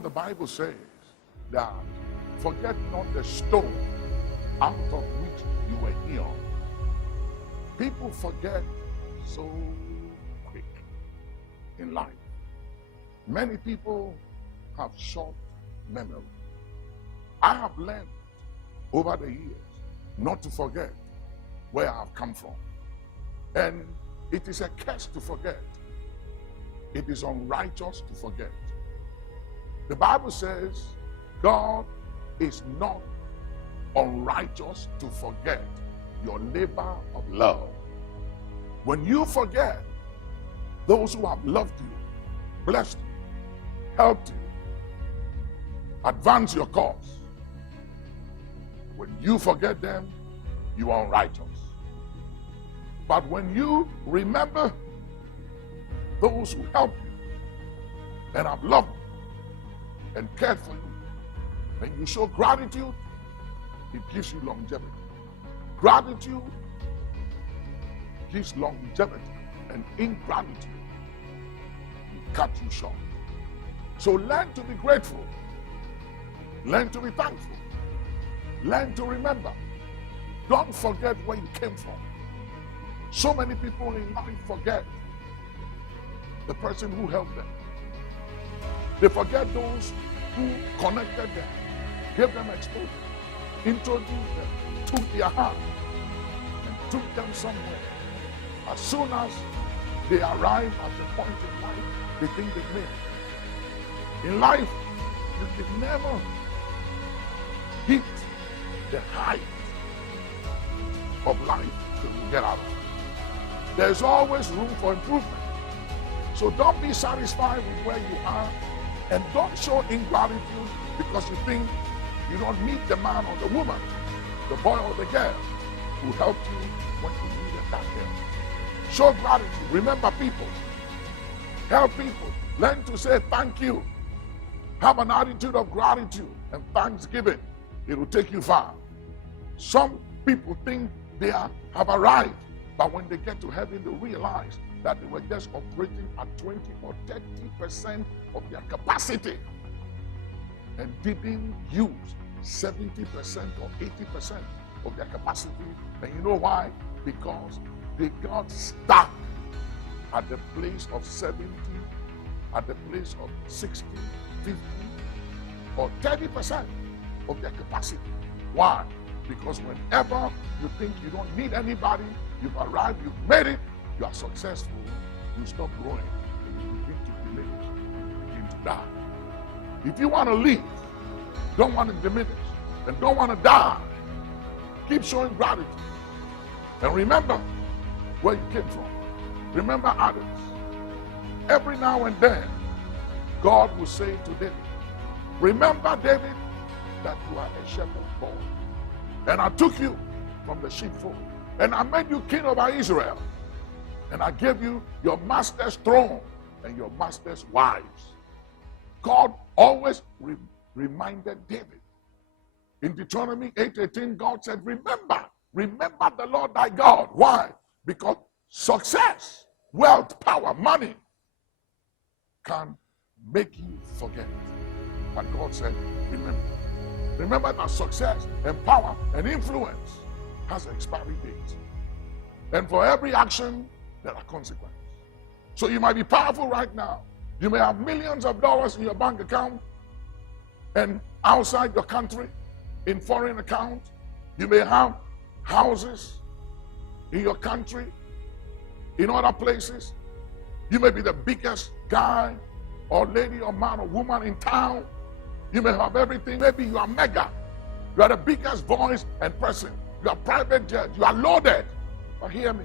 The Bible says that forget not the stone out of which you were healed. People forget so quick in life. Many people have short memory. I have learned over the years not to forget where I have come from. And it is a curse to forget. It is unrighteous to forget. The Bible says God is not unrighteous to forget your labor of love. When you forget those who have loved you, blessed you, helped you, advance your cause, when you forget them, you are unrighteous. But when you remember those who helped you and have loved you and cared for you, when you show gratitude, it gives you longevity. Gratitude gives longevity, and ingratitude will cut you short. So learn to be grateful. Learn to be thankful. Learn to remember. Don't forget where you came from. So many people in life forget the person who helped them. They forget those who connected them, gave them exposure, introduced them, took their hand, and took them somewhere. As soon as they arrive at the point in life, they think they've made it. In life, you can never hit the height of life till you get out of it. There's always room for improvement. So don't be satisfied with where you are, and don't show ingratitude because you think you don't meet the man or the woman, the boy or the girl who helped you when you needed that help. Show gratitude. Remember people. Help people. Learn to say thank you. Have an attitude of gratitude and thanksgiving. It will take you far. Some people think they have arrived, but when they get to heaven, they realize that they were just operating at 20 or 30% of their capacity and didn't use 70% or 80% of their capacity. And you know why? Because they got stuck at the place of 70, at the place of 60, 50, or 30% of their capacity. Why? Because whenever you think you don't need anybody, you've arrived, you've made it, you are successful, you stop growing, and you begin to diminish, you begin to die. If you want to live, don't want to diminish, and don't want to die, keep showing gratitude. And remember where you came from. Remember others. Every now and then, God will say to David, remember, David, that you are a shepherd boy. And I took you from the sheepfold, and I made you king over Israel. And I gave you your master's throne and your master's wives. God always reminded David. In Deuteronomy 8:18, God said, remember the Lord thy God. Why? Because success, wealth, power, money can make you forget. But God said, remember. Remember that success and power and influence has an expiry date. And for every action, there are consequences. So you might be powerful right now. You may have millions of dollars in your bank account and outside your country, in foreign account. You may have houses in your country, in other places. You may be the biggest guy or lady or man or woman in town. You may have everything. Maybe you are mega. You are the biggest voice and person. You are private jet. You are loaded. But hear me.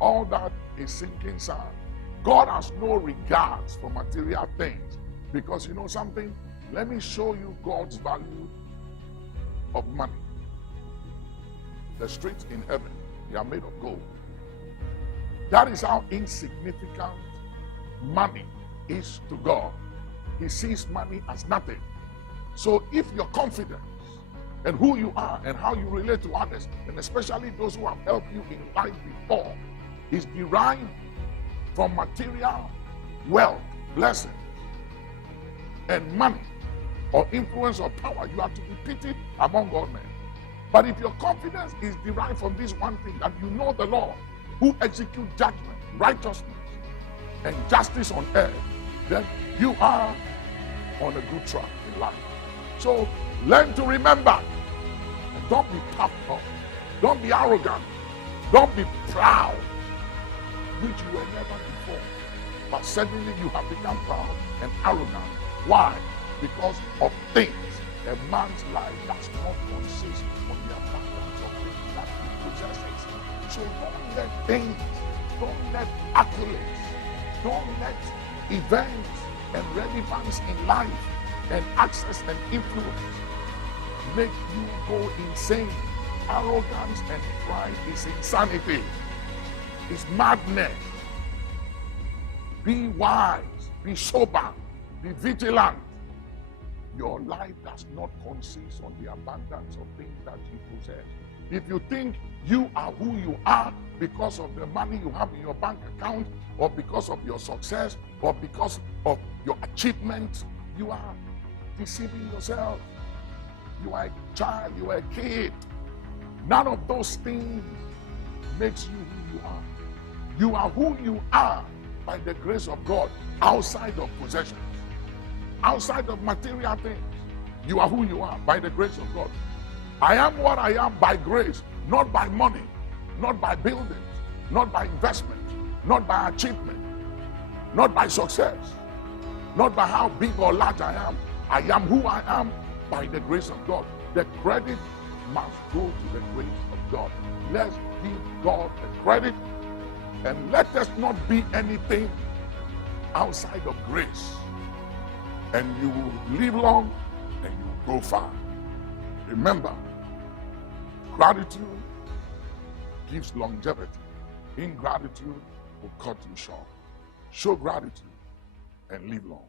All that is sinking sand. God has no regards for material things. Because you know something? Let me show you God's value of money. The streets in heaven, they are made of gold. That is how insignificant money is to God. He sees money as nothing. So if your confidence and who you are and how you relate to others, and especially those who have helped you in life before, is derived from material wealth, blessings, and money, or influence or power, you are to be pitied among all men. But if your confidence is derived from this one thing, that you know the Lord who executes judgment, righteousness, and justice on earth, then you are on a good track in life. So learn to remember, and don't be puffed up, don't be arrogant, don't be proud, which you were never before. But suddenly you have become proud and arrogant. Why? Because of things. A man's life does not consist on the abundance of things that he possesses. So don't let things, don't let accolades, don't let events and relevance in life and access and influence make you go insane. Arrogance and pride is insanity. It's madness. Be wise, be sober, be vigilant. Your life does not consist on the abundance of things that you possess. If you think you are who you are because of the money you have in your bank account, or because of your success, or because of your achievements, you are deceiving yourself. You are a child, you are a kid. None of those things makes you who you are. You are who you are by the grace of God, outside of possessions, outside of material things. You are who you are by the grace of God. I am what I am by grace, not by money, not by buildings, not by investment, not by achievement, not by success, not by how big or large I am. I am who I am by the grace of God. The credit must go to the grace of God. Let's give God the credit, and let us not be anything outside of grace. And you will live long and you will go far. Remember, gratitude gives longevity. Ingratitude will cut you short. Show gratitude and live long.